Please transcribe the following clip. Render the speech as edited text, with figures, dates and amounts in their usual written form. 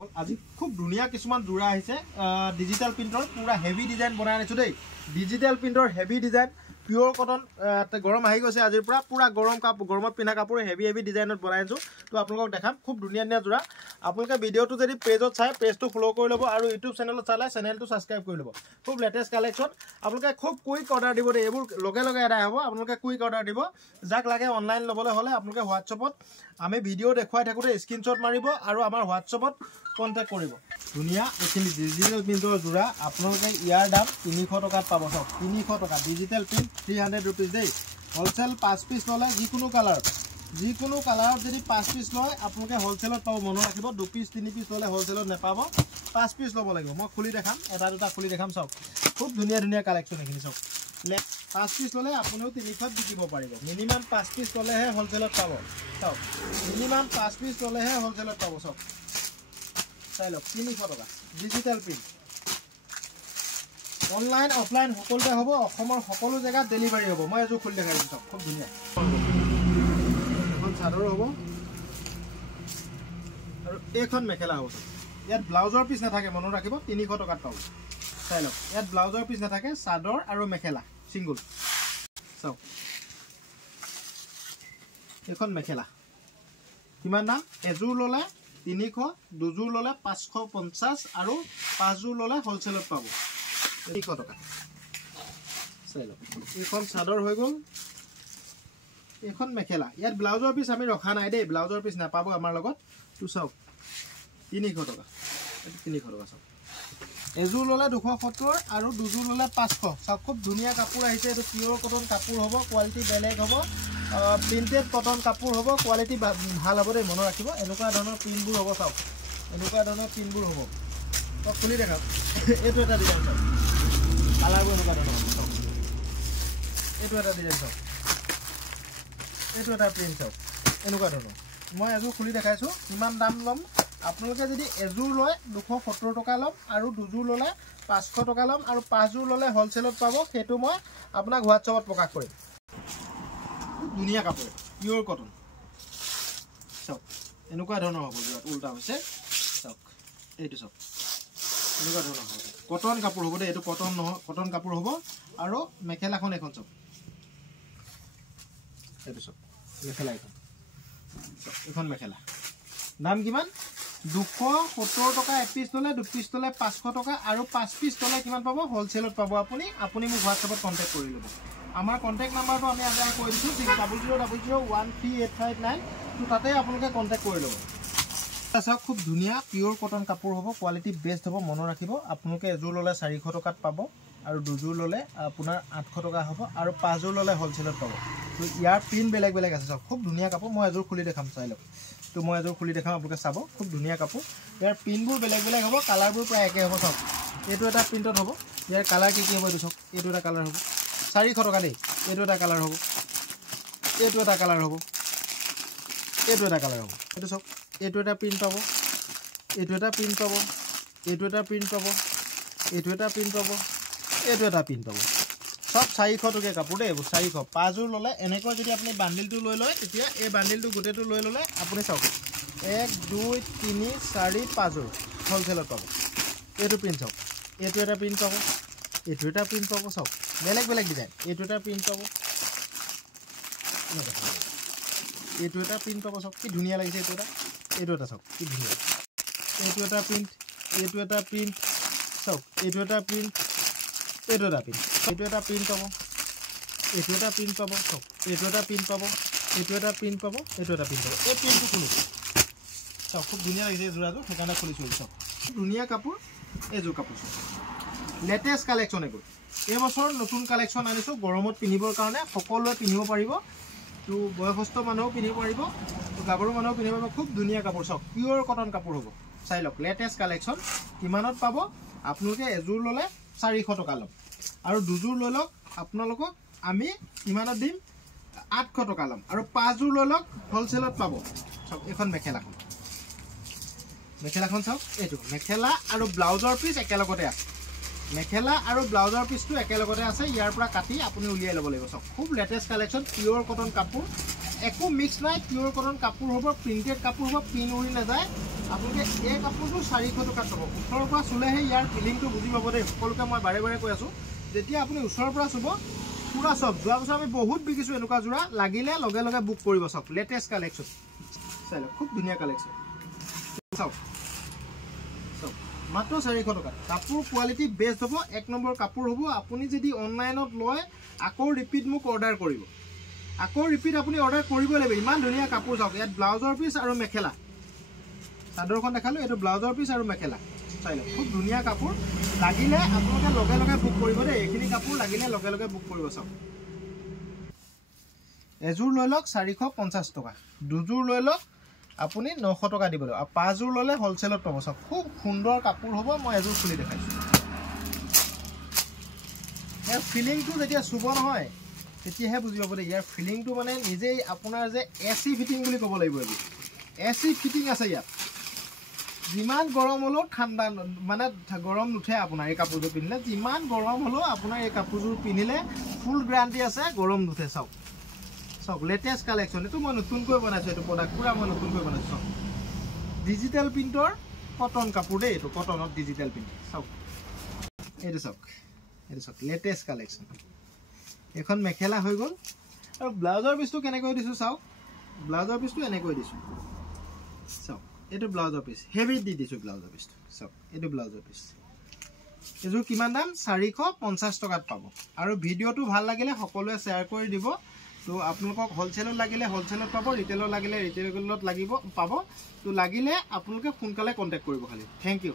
আজি খুব ধুনিয়া কিছুমান জোৰা আহিছে ডিজিটাল প্ৰিন্টৰ পুৰা হেভি ডিজাইন বনাই আনিছো দেই digital প্ৰিন্টৰ heavy design pure cotton গৰম আহি গৈছে আজিৰ পৰা পুৰা গৰম কাপোৰ গৰমত পিনা কাপোৰ হেভি হেভি ডিজাইনত বনাই আনিছো তো আপোনালোকক দেখাম খুব ধুনিয়া ধুনিয়া জোৰা আপোনালোকে ভিডিওটো যদি পেজত চাই পেজটো ফলো কৰি ল'ব আৰু ইউটিউব চেনেলত চালে চেনেলটো সাবস্ক্ৰাইব কৰি ল'ব খুব লেটেষ্ট কালেকশন আপোনালোকে খুব কুইক অৰ্ডাৰ দিব দেই এইবোৰ লগে লগে আদায় হ'ব আপোনালোকে কুইক অৰ্ডাৰ দিব যাক লাগে অনলাইন ল'বলৈ হলে আপোনালোকে হোৱাটছআপত আমি ভিডিও দেখুৱাই থাকোতে স্ক্ৰিনশ্বট মাৰিব আৰু আমাৰ হোৱাটছআপত কন্টাক্ট কৰিব ধুনিয়া এখিনি ডিজিটাল প্ৰিন্টৰ জোৰা আপোনালোকে ইয়াৰ দাম 300 টকাত পাব সব 300 টকা ডিজিটাল প্ৰিন্ট 300 रुपीस দেই হোলসেল 5 পিস ললে যিকোনো কালাৰ যদি 5 পিস লয় আপোনালোকে হোলসেলত পাব মন ৰাখিব 2 পিস 3 পিস ললে হোলসেলত নেপাব 5 পিস লব লাগিব মই খুলি দেখাম এটা দুটা খুলি দেখাম সব খুব ধুনিয়া ধুনিয়া কালেকশন এখিনি সব 5 পিস ললে আপুনিও 300 বিকিব পাৰিব মিনিমাম 5 পিস ললেহে হোলসেলত পাব সব মিনিমাম 5 পিস ললেহে হোলসেলত পাব সব চাই লওক 300 টকা ডিজিটাল প্ৰিন্ট অনলাইন অফলাইন সকলোতে হ'ব অসমৰ সকলো জায়গাত ডেলিভাৰী হ'ব মই এজো খুলি দেখাই দিম খুব ধুনিয়া এখন চাদৰ হ'ব আৰু এখন মেখেলা হ'ব ইয়াত ব্লাউজৰ পিস নাথাকে মনত ৰাখিব 300 টকাত পাব চাই লওক ইয়াত ব্লাউজৰ পিস নাথাকে চাদৰ আৰু মেখেলা সিঙ্গল চাও এখন মেখেলা কিমান দাম এজোৰ ললে 300 দুজোৰ ললে 550 আৰু পাঁচজোৰ ললে হোলসেলত পাব 300 টকা চাই লওক এখন চাদৰ হৈ গল এখন মেখেলা ইয়াত ব্লাউজৰ পিস আমি ৰখা নাই দেই ব্লাউজৰ পিস নাপাব আমাৰ লগত তো চাওক 300 টকা 300 টকা চাওক এজোৰ ললে 270 আৰু দুজোৰ ললে 500 চাওক খুব ধুনিয়া কাপোৰ আহিছে এটো পিওৰ কটন কাপোৰ হ'ব কোৱালিটি বেলেগ হ'ব প্ৰিন্টেড কটন কাপোৰ হ'ব কোৱালিটি ভাল হ'ব দেই মন ৰাখিব এনেকুৱা ধৰণৰ প্ৰিন্টবোৰ হ'ব চাওক এনেকুৱা ধৰণৰ প্ৰিন্টবোৰ হ'ব তো খুলি দেখাম এটো এটা ডিজাইন চাওক কালাৰবোৰ এনেকুৱা ধৰণৰ হ'ব চাওক এটো এটা ডিজাইন চাওক এটো এটা প্ৰিন্ট চাওক এনেকুৱা ধৰণৰ মই এজোৰ খুলি দেখাইছো কিমান দাম লম আপোনালোকে যদি এজোৰ লয় 270 টকা লম আৰু দুজোৰ ললে 500 টকা লম আৰু পাঁচজোৰ ললে হোলসেলত পাব সেইটো মই আপোনাক হোৱাটছআপত প্ৰকাশ কৰিম ধুনিয়া কাপোৰ পিওৰ কটন চাওক এনেকুৱা ধৰণৰ হ'ব যত উল্টা হৈছে চাওক এইটো চাওক এনেকুৱা ধৰণৰ হ'ব কটন কাপোৰ হ'ব দেই এটো কটন নহয় কটন কাপোৰ হ'ব আৰু মেখেলাখন এখন চাওক এইটো চাওক মেখেলা এখন মেখেলা দাম কিমান 270 টকা এক পিস ললে 2 পিস ললে 500 টকা আৰু 5 পিস ললে কিমান পাব হোলসেলত পাব আপুনি মোক হোৱাটছআপত কন্টাক্ট কৰি ল'ব আমাৰ কন্টাক্ট নাম্বাৰটো আমি আগে কৈ দিছো 6000013859 তো তাতে আপোনালোকে কন্টাক্ট কৰি ল'ব চাওক খুব ধুনিয়া পিওৰ কটন কাপোৰ হ'ব কোৱালিটি বেস্ট হ'ব মন ৰাখিব আপোনালোকে এজোৰ ললে 400 টকাত পাব আৰু দুজোৰ ললে আপোনাৰ 800 টকা হ'ব আৰু পাঁচজোৰ ললে হোলসেলত পাব তো ইয়াৰ প্ৰিন্ট বেলেগ বেলেগ আছে চাওক খুব ধুনিয়া কাপোৰ মই এজোৰ খুলি দেখাম চাই লওক তো মই এজোৰ খুলি দেখাম আপোনালোকে চাব খুব ধুনিয়া কাপোৰ ইয়াৰ প্ৰিন্টবোৰ বেলেগ বেলেগ হ'ব কালাৰবোৰ প্ৰায় একে হ'ব চাওক এটো এটা প্ৰিন্টত হ'ব ইয়াৰ কালাৰ কি হ'ব এইটো চাওক এটো এটা কালাৰ হ'ব 400 টকা দেই এটো এটা কালাৰ হ'ব এটো এটা কালাৰ হ'ব এটো এটা কালাৰ হ'ব এটো চাওক এটো এটা প্ৰিন্ট পাব এটো এটা প্ৰিন্ট পাব এটো এটা প্ৰিন্ট পাব এটো এটা প্ৰিন্ট পাব এটো এটা প্ৰিন্ট পাব সব 400 টকা কাপোৰ দেই 400 পাঁচজোৰ ললে এনেকৈ যদি আপুনি বান্ডিলটো লৈ লয় তেতিয়া এই বান্ডিলটো গোটেটো লৈ ললে আপুনি চাওক 1 2 3 4 5জোৰ হোলসেলত পাব এটো প্ৰিন্ট চাওক এটো এটা প্ৰিন্ট পাব এটো এটা প্ৰিন্ট পাব চাওক বেলেগ বেলেগ ডিজাইন এটো এটা প্ৰিন্ট পাব এটো এটা প্ৰিন্ট পাব চাওক কি ধুনিয়া লাগিছে এটো এটা চাওক কি ধুনিয়া এটো এটা প্ৰিন্ট চাওক এটো এটা প্ৰিন্ট এটো এটা প্ৰিন্ট এটো এটা প্ৰিন্ট পাব এটো এটা প্ৰিন্ট পাব চাওক এটো এটা প্ৰিন্ট পাব এটো এটা প্ৰিন্ট পাব এটো এটা প্ৰিন্ট পাব এই প্ৰিন্টটো খুলিছো চাওক খুব ধুনিয়া লাগিছে জোৰাটো সেইকাৰণে খুলিছো চাওক ধুনিয়া কাপোৰ এজোৰ কাপোৰ লেটেষ্ট কালেকশন এগো এই বছৰ নতুন কালেকশন আনিছো গৰমত পিন্ধিবৰ কাৰণে সকলোৱে পিন্ধিব পাৰিব তো বয়সস্থ মানুহও পিন্ধিব পাৰিব তো গাবৰু মানুহও পিন্ধিব পাৰিব খুব ধুনিয়া কাপোৰ চাওক পিওৰ কটন কাপোৰ হ'ব চাই লওক লেটেষ্ট কালেকশন কিমানত পাব আপোনালোকে এজোৰ ললে 400 টকা লম আৰু দুজোৰ লৈ লওক আপোনালোকক আমি কিমানত দিম 800 টকা লম আৰু পাঁচজোৰ লৈ লওক হোলসেলত পাব চাওক এখন মেখেলাখন চাওক এইটো মেখেলা আৰু ব্লাউজৰ পিস একেলগতে আছে মেখেলা আৰু ব্লাউজৰ পিসটো একেলগতে আছে ইয়াৰ পৰা কাটি আপুনি উলিয়াই ল'ব লাগিব চাওক খুব লেটেষ্ট কালেকশন পিওর কটন কাপোৰ একো মিক্স নাই পিওৰ কটন কাপোৰ হ'ব প্ৰিন্টেড কাপোৰ হ'ব পিন উৰি নাযায় আপোনালোকে এই কাপোৰটো 400 টকাত পাব ওচৰৰ পৰা চুলেহে ইয়াৰ ফিলিংটো বুজি পাব দেই সকলোকে মই বাৰে বাৰে কৈ আছো যেতিয়া আপুনি ওচৰৰ পৰা চুব পুৰা সব যোৱা বছৰ আমি বহুত বিকিছো এনেকুৱা জোৰা লাগিলে লগে লগে বুক কৰিব সব লেটেষ্ট কালেকচন চাইলে খুব ধুনীয়া কালেকচন চাওক সব মাত্ৰ 400 টকা কাপোৰ কোৱালিটি বেষ্ট হ'ব এক নম্বৰ কাপোৰ হ'ব আপুনি যদি অনলাইনত লয় আকৌ ৰিপিট মোক অৰ্ডাৰ কৰিব আকৌ ৰিপিট আপুনি অৰ্ডাৰ কৰিব লাগিব ইমান ধুনীয়া কাপোৰ চাওক ইয়াত ব্লাউজৰ পিস আৰু মেখেলা চাদৰখন দেখালো এটো ব্লাউজৰ পিস আৰু মেখেলা চাইলে খুব ধুনীয়া কাপোৰ লাগিলে আপোনালোকে লগে লগে বুক কৰিব দেই এইখিনি কাপোৰ লাগিলে লগে লগে বুক কৰিব চাওক এজোৰ লৈ লওক 450 টকা দুজোৰ লৈ লওক আপুনি 900 টকা দিব আৰু পাঁচজোৰ ললে হোলসেলত পাব চাওক খুব সুন্দৰ কাপোৰ হ'ব মই এজোৰ খুলি দেখাইছো ইয়াৰ ফিলিংটো যেতিয়া চুব নহয় তেতিয়াহে বুজি পাব দেই ইয়াৰ ফিলিংটো মানে নিজেই আপোনাৰ যে এসি ফিটিং বুলি ক'ব লাগিব এই এসি ফিটিং আছে ইয়াত যিমান গৰম হলো ঠাণ্ডা মানে গৰম নুঠে আপোনাৰ এই কাপোৰটো পিন্ধিলে যিমান গৰম হলো আপোনাৰ এই কাপোৰযোৰ পিন্ধিলে ফুল গ্যাৰান্টি আছে গৰম নুঠে চাওক চাওক লেটেষ্ট কালেকচন এটো মই নতুনকৈ বনাইছো এটো প্ৰডাক্ট পুৰা মই নতুনকৈ বনাইছো চাওক ডিজিটাল প্ৰিন্টৰ কটন কাপোৰ দেই এটো কটনত ডিজিটাল প্ৰিন্ট চাওক এটো চাওক লেটেষ্ট কালেকচন এখন মেখেলা হৈ গল আৰু ব্লাউজৰ পিসটো কেনেকৈ দিছো চাওক ব্লাউজৰ পিসটো এনেকৈ দিছো চাওক এটো ব্লাউজৰ পিস হেভি দি দিছো ব্লাউজৰ পিসটো চাওক এটো ব্লাউজৰ পিস এজোৰ কিমান দাম 450 টকাত পাব আৰু ভিডিওটো ভাল লাগিলে সকলোৱে শেয়াৰ কৰি দিব তো আপোনালোকক হোলসেলত লাগিলে হোলসেলত পাব ৰিটেলত লাগিলে ৰিটেলত লাগিব পাব তো লাগিলে আপোনালোকে সোনকালে কন্টাক্ট কৰিব খালি থ্যাংক ইউ